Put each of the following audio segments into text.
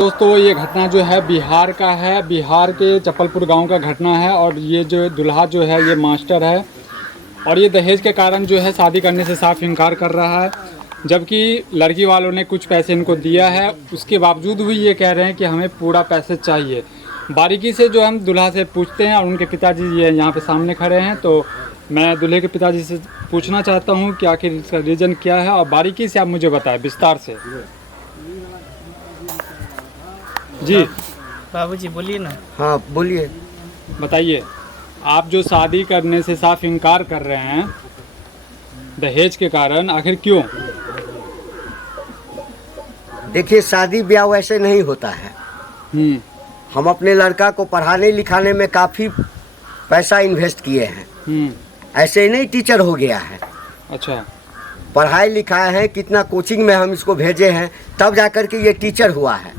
दोस्तों ये घटना जो है बिहार का है। बिहार के चप्पलपुर गांव का घटना है और ये जो दूल्हा जो है ये मास्टर है और ये दहेज के कारण जो है शादी करने से साफ इनकार कर रहा है, जबकि लड़की वालों ने कुछ पैसे इनको दिया है। उसके बावजूद भी ये कह रहे हैं कि हमें पूरा पैसे चाहिए। बारीकी से जो हम दूल्हा से पूछते हैं और उनके पिताजी ये यहाँ पे सामने खड़े हैं, तो मैं दूल्हे के पिताजी से पूछना चाहता हूँ कि आखिर इसका रीज़न क्या है और बारीकी से आप मुझे बताएं विस्तार से। जी बाबूजी बोलिए ना। हाँ बोलिए। बताइए, आप जो शादी करने से साफ इनकार कर रहे हैं दहेज के कारण, आखिर क्यों? देखिए शादी ब्याह वैसे नहीं होता है। हम अपने लड़का को पढ़ाने लिखाने में काफ़ी पैसा इन्वेस्ट किए हैं। ऐसे ही नहीं टीचर हो गया है। अच्छा, पढ़ाई लिखाए हैं, कितना कोचिंग में हम इसको भेजे हैं, तब जाकर के ये टीचर हुआ है।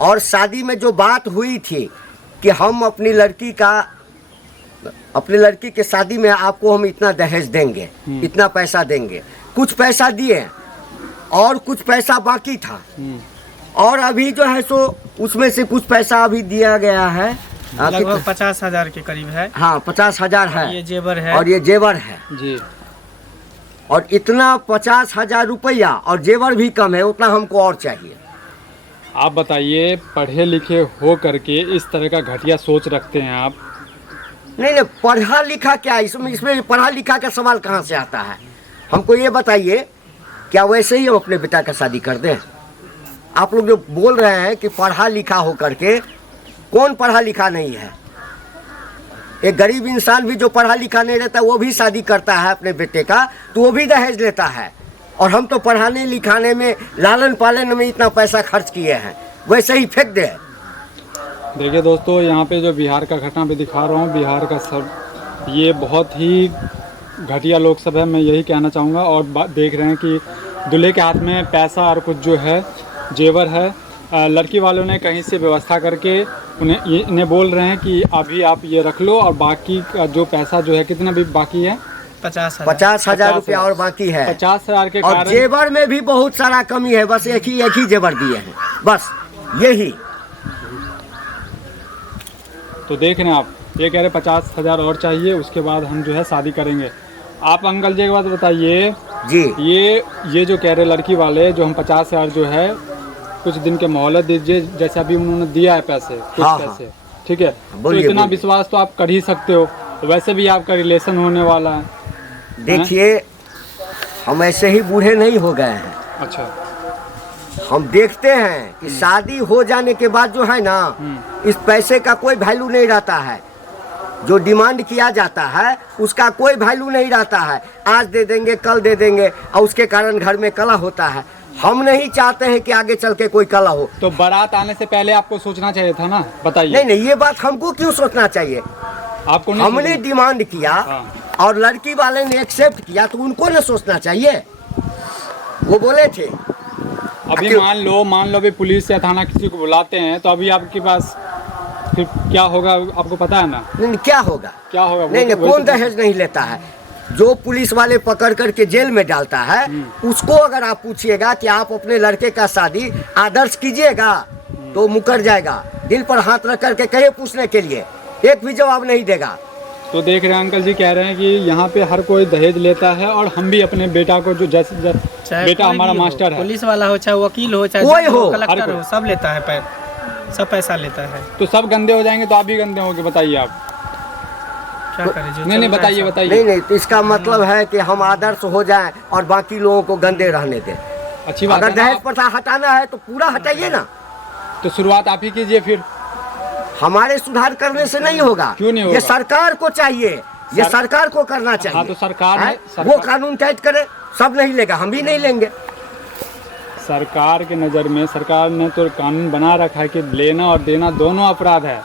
और शादी में जो बात हुई थी कि हम अपनी लड़की के शादी में आपको हम इतना दहेज देंगे, इतना पैसा देंगे, कुछ पैसा दिए और कुछ पैसा बाकी था। और अभी जो है सो उसमें से कुछ पैसा अभी दिया गया है, लगभग 50,000 के करीब है। हाँ 50,000 है। ये जेवर है और ये जेवर है जी। और इतना 50,000 रुपया और जेवर भी कम है, उतना हमको और चाहिए। आप बताइए, पढ़े लिखे हो करके इस तरह का घटिया सोच रखते हैं आप? नहीं पढ़ा लिखा क्या, इसमें पढ़ा लिखा का सवाल कहाँ से आता है? हमको ये बताइए, क्या वैसे ही हम अपने बेटा का शादी कर दें? आप लोग जो बोल रहे हैं कि पढ़ा लिखा हो करके, कौन पढ़ा लिखा नहीं है? एक गरीब इंसान भी जो पढ़ा लिखा नहीं रहता वो भी शादी करता है अपने बेटे का, तो वो भी दहेज लेता है। और हम तो पढ़ाने लिखाने में, लालन पालन में इतना पैसा खर्च किए हैं, वैसे ही फेंक दे। देखिए दोस्तों, यहाँ पे जो बिहार का घटना भी दिखा रहा हूँ, बिहार का सब ये बहुत ही घटिया लोग सब है, मैं यही कहना चाहूँगा। और देख रहे हैं कि दूल्हे के हाथ में पैसा और कुछ जो है जेवर है। लड़की वालों ने कहीं से व्यवस्था करके इन्हें बोल रहे हैं कि अभी आप ये रख लो और बाकी का जो पैसा जो है, कितना भी बाकी है, 50,000 रुपया और बाकी है। 50,000 के और कारण जेवर में भी बहुत सारा कमी है, बस एक ही जेवर दिए हैं, बस यही। तो देख रहे हैं आप, ये कह रहे 50,000 और चाहिए, उसके बाद हम जो है शादी करेंगे। आप अंकल जी एक बात बताइए जी, ये जो कह रहे लड़की वाले, जो हम 50,000 जो है कुछ दिन के मोहलत दीजिए, जैसे अभी उन्होंने दिया है पैसे, कुछ हाँ, पैसे, ठीक है, तो बोलिए, इतना बोलिए। विश्वास तो आप कर ही सकते हो, वैसे भी आपका रिलेशन होने वाला है। देखिए हम ऐसे ही बूढ़े नहीं हो गए हैं। अच्छा, हम देखते हैं कि शादी हो जाने के बाद जो है ना, इस पैसे का कोई वैल्यू नहीं रहता है। जो डिमांड किया जाता है उसका कोई वैल्यू नहीं रहता है। आज दे देंगे, कल दे देंगे, और उसके कारण घर में कलह होता है। हम नहीं चाहते हैं कि आगे चल के कोई कलह हो। तो बारात आने से पहले आपको सोचना चाहिए था ना, बताइए। नहीं ये बात हमको क्यों सोचना चाहिए? आपको नहीं हमने सोचना? डिमांड किया हाँ। और लड़की वाले ने एक्सेप्ट किया, तो उनको न सोचना चाहिए। वो बोले थे। अभी मान लो भी पुलिस या थाना किसी को बुलाते हैं, तो अभी आपके पास फिर क्या होगा आपको पता है ना? नहीं क्या होगा? नहीं कौन दहेज नहीं लेता है? जो पुलिस वाले पकड़ करके जेल में डालता है, उसको अगर आप पूछिएगा कि आप अपने लड़के का शादी आदर्श कीजिएगा, तो मुकर जाएगा। दिल पर हाथ रख करके कहे पूछने के लिए, एक भी जवाब नहीं देगा। तो देख रहे हैं अंकल जी कह रहे हैं कि यहाँ पे हर कोई दहेज लेता है, और हम भी अपने बेटा को जो जैसे बेटा हमारा मास्टर है, पुलिस वाला हो, चाहे वकील हो, चाहे कोई हो, कलेक्टर हो, सब लेता है, सब पैसा लेता है। तो सब गंदे हो जाएंगे तो आप भी गंदे होंगे, बताइए आप क्या करें? जो नहीं बताइए। नहीं तो इसका मतलब है कि हम आदर्श हो जाएं और बाकी लोगों को गंदे रहने दें। अच्छी बात अगर है ना। दहेज प्रथा हटाना है तो पूरा हटाइए ना। तो शुरुआत आप ही कीजिए फिर। हमारे सुधार करने से नहीं होगा। क्यों नहीं होगा? ये सरकार को चाहिए, ये सरकार को करना चाहिए। हाँ, तो सरकार है? वो कानून टाइट करे, सब नहीं लेगा, हम भी नहीं लेंगे। सरकार के नज़र में, सरकार ने तो कानून बना रखा है कि लेना और देना दोनों अपराध है।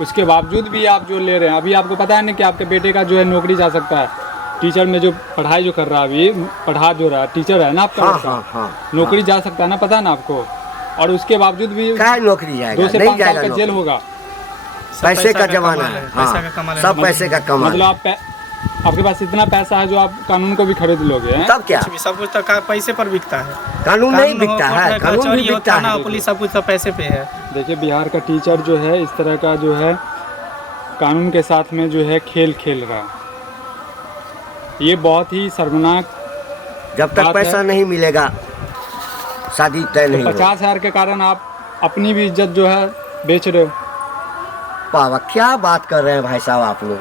उसके बावजूद भी आप जो ले रहे हैं, अभी आपको पता है ना कि आपके बेटे का जो है नौकरी जा सकता है। टीचर में जो पढ़ाई जो कर रहा है, अभी पढ़ा जो रहा है, टीचर है ना आपका, नौकरी जा सकता है ना, पता है ना आपको? और उसके बावजूद भी क्या नौकरी जाएगा? 2 से 5 साल का जेल होगा। पैसे का जमाना है, सब पैसे का कमाल। मतलब आप आपके पास इतना पैसा है जो आप कानून को भी खरीद लोगे हैं? तब क्या, कुछ भी सब कुछ तो पैसे पर बिकता है। कानून नहीं हो, बिकता कोर्ट है, में कानून कचहरी भी हो, बिकता थाना है। हो, पुलिस सब कुछ तो पैसे पे है। देखिए बिहार का टीचर जो है इस तरह का जो है कानून के साथ में जो है खेल खेल रहा है। ये बहुत ही शर्मनाक जब तक बात पैसा है। नहीं मिलेगा शादी तय नहीं होगी। 50,000 के कारण आप अपनी भी इज्जत जो है बेच रहे हो। बाबा क्या बात कर रहे हैं भाई साहब आप लोग,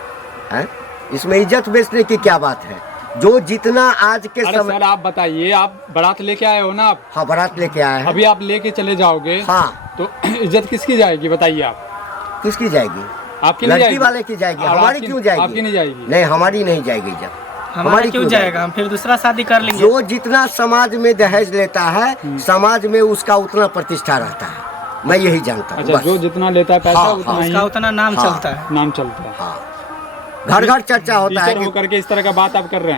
हैं? इसमें इज्जत बेचने की क्या बात है? जो जितना आज के अरे समय, सर आप बताइए, आप बारात लेके आए हो ना आप, हाँ बारात लेके आए हैं। अभी आप लेके चले जाओगे हाँ, तो इज्जत किसकी जाएगी बताइए आप? किसकी जाएगी? आपकी नहीं लड़की जाएगी? वाले की जाएगी, और हमारी आपकी- क्यों जाएगी? आपकी नहीं जाएगी? नहीं, हमारी नहीं जाएगी इज्जत। हमारी क्यों जाएगा? हम फिर दूसरा शादी कर लेंगे। जो जितना समाज में दहेज लेता है, समाज में उसका उतना प्रतिष्ठा रहता है। मैं यही जानता हूँ। अच्छा, बस। जो जितना लेता है पैसा हाँ, उतना हाँ, ही उसका उतना नाम हाँ। चलता है। नाम चलता है। हाँ, घर घर चर्चा होता है टीचर कि होकर के इस तरह का बात आप कर रहे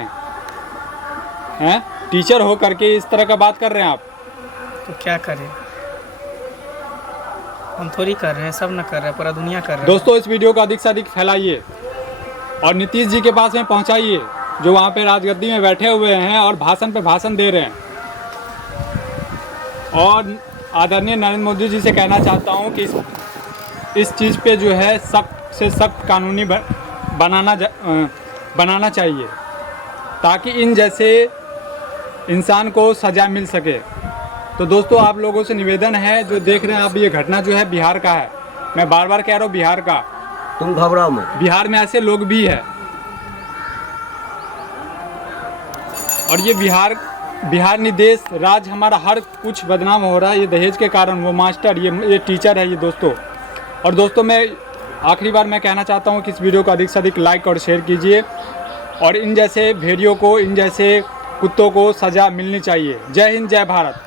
हैं? टीचर होकर के इस तरह का बात कर रहे हैं आप? तो क्या करें, हम थोड़ी कर रहे हैं, सब न कर रहे हैं, पूरा दुनिया कर रहा है। दोस्तों इस वीडियो को अधिक से अधिक फैलाइए और नीतीश जी के पास में पहुंचाइए, जो वहाँ पे राजगद्दी में बैठे हुए हैं और भाषण पे भाषण दे रहे हैं। और आदरणीय नरेंद्र मोदी जी से कहना चाहता हूँ कि इस चीज़ पे जो है सख्त से सख्त कानूनी बनाना चाहिए, ताकि इन जैसे इंसान को सज़ा मिल सके। तो दोस्तों आप लोगों से निवेदन है, जो देख रहे हैं आप, ये घटना जो है बिहार का है। मैं बार बार कह रहा हूँ बिहार का। तुम घबराओ मत। बिहार में ऐसे लोग भी हैं और ये बिहार नहीं देश राज्य हमारा हर कुछ बदनाम हो रहा है ये दहेज के कारण। वो मास्टर, ये टीचर है ये दोस्तों। और दोस्तों मैं आखिरी बार मैं कहना चाहता हूँ कि इस वीडियो को अधिक से अधिक लाइक और शेयर कीजिए और इन जैसे भेड़ियों को, इन जैसे कुत्तों को सज़ा मिलनी चाहिए। जय हिंद, जय भारत।